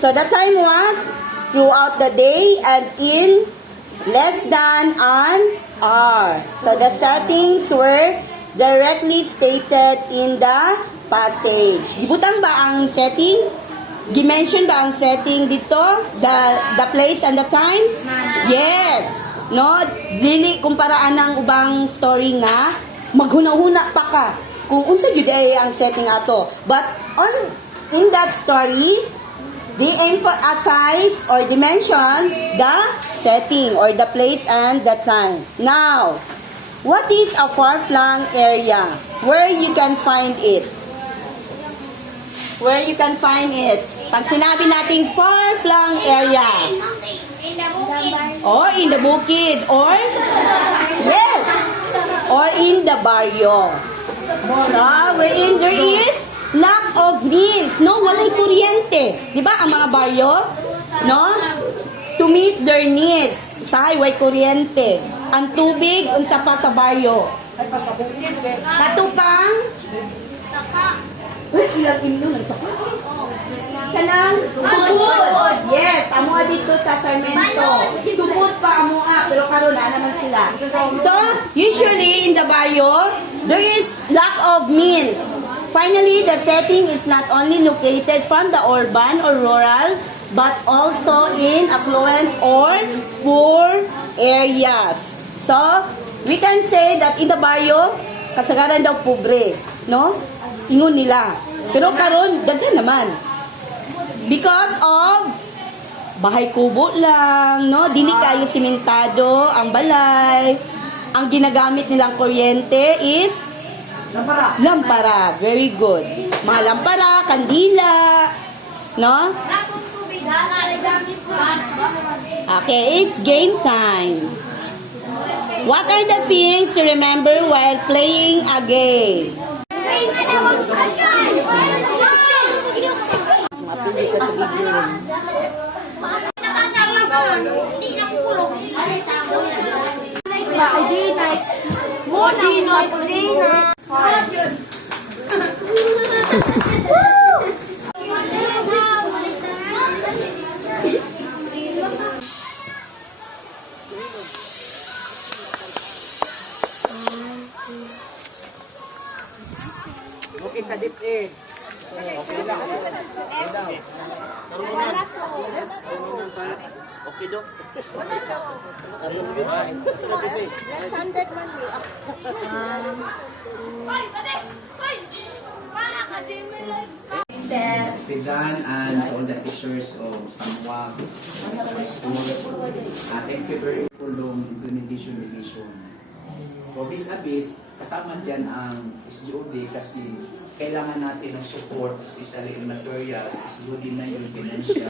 So the time was throughout the day and in less than an hour. So the settings were directly stated in the passage. Gibutang ba ang setting? Gimension ba ang setting dito? The place and the time? Yes. No, dili kumparaan ng ubang story nga maghuna-huna pa ka kung unsa gyud ay ang setting ato. But in that story, they emphasize or they mention the setting or the place and the time. Now, what is a far-flung area? Where you can find it? Where you can find it? Pag sinabi nating far-flung area. In the bukid. Or in the bukid. Or, yes. Or in the barrio. Wherein there is lack of means. No, walay kuryente. Di ba ang mga baryo? No? To meet their needs. Usahay, way kuryente. Ang tubig, unsa pa sa baryo. Katupang, Saka. ilang imno ng sapa? Kanang tubod. Yes, amuha dito sa Sarmiento. Tubod pa amuha, pero karon na naman sila. So, usually in the barrio, there is lack of means. Finally, the setting is not only located from the urban or rural, but also in affluent or poor areas. So, we can say that in the barrio, kasagaran daw pobre, no? Ingon nila. Pero karon daghan naman. Because of bahay kubo lang, no? Dili kayo simentado ang balay. Ang ginagamit nilang kuryente is lampara. Very good. Mga lampara, kandila, no? Rakong tubig. Gas. Okay, it's game time. What are the things to remember while playing a game? Mapili ka sa video. Okay sa dip eh. Okay lang. Okay daw. Okay do. Left-handed man Pidan and all the teachers of Samwag. Thank you very much for the implementation division. For this abyss, kasama dyan ang SGOD kasi kailangan natin ng support, especially in materials, SGOD na yung financial.